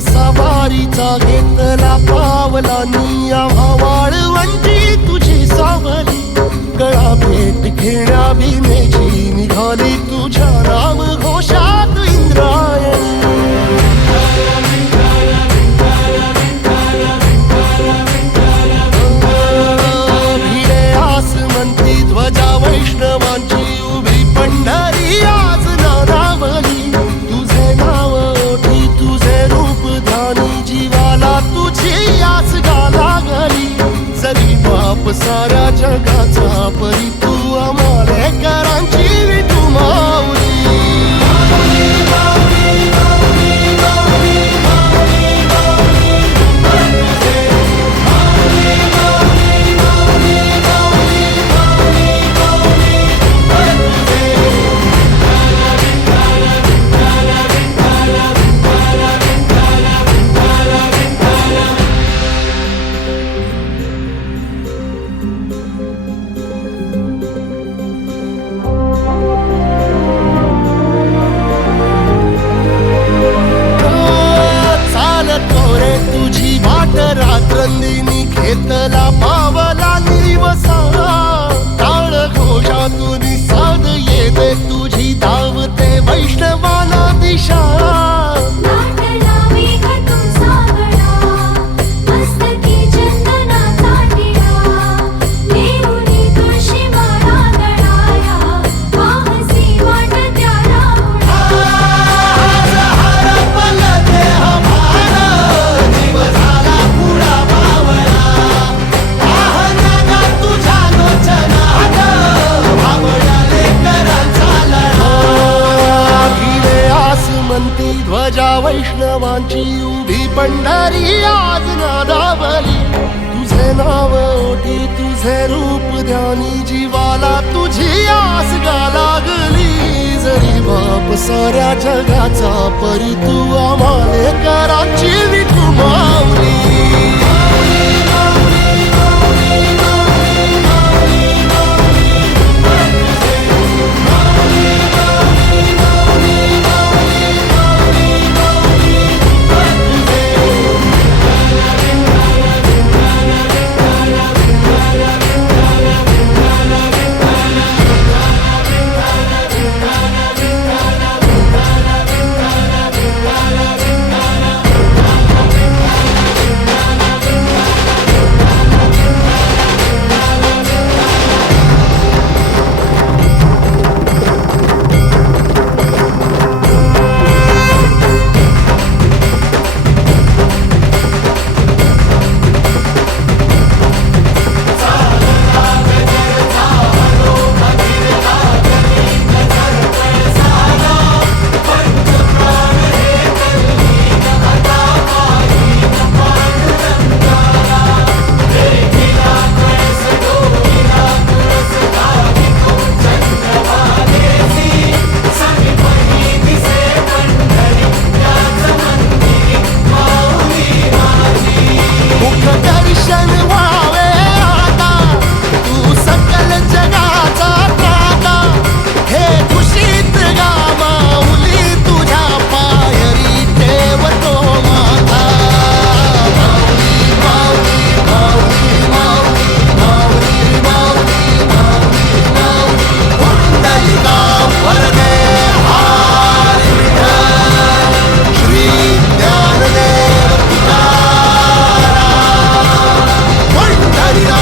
सवारीचा घेतला पावलांनी आम्हा वाळवंटी तुझी सावली गळा भेट घेण्या भीमेची निघाली तुझ्या नाम घोषात इंद्रायणी भिडे आसमंती ध्वजा वैष्णवांची उभी पंढरी आज नादावली तुझे नाव ओठी तुझे रूप ध्यानी जीवाला तुझी आस गाला गली जरी बाप साऱ्या जगाचा परी तू आमालेकरांची विठू माऊली रात्रंदिनी घेतला पावला निवसा टाळ घोषातून साध येते तुझी धावते वैष्णवाला दिशा ध्वजा वैष्णवांची उभी पंढरी आज नादावली तुझे नाव ओठी तुझे रूप ध्यानी जीवाला तुझी आस गा लागली जरी बाप साऱ्या जगाचा परी तू आमालेकरांची विठू माऊली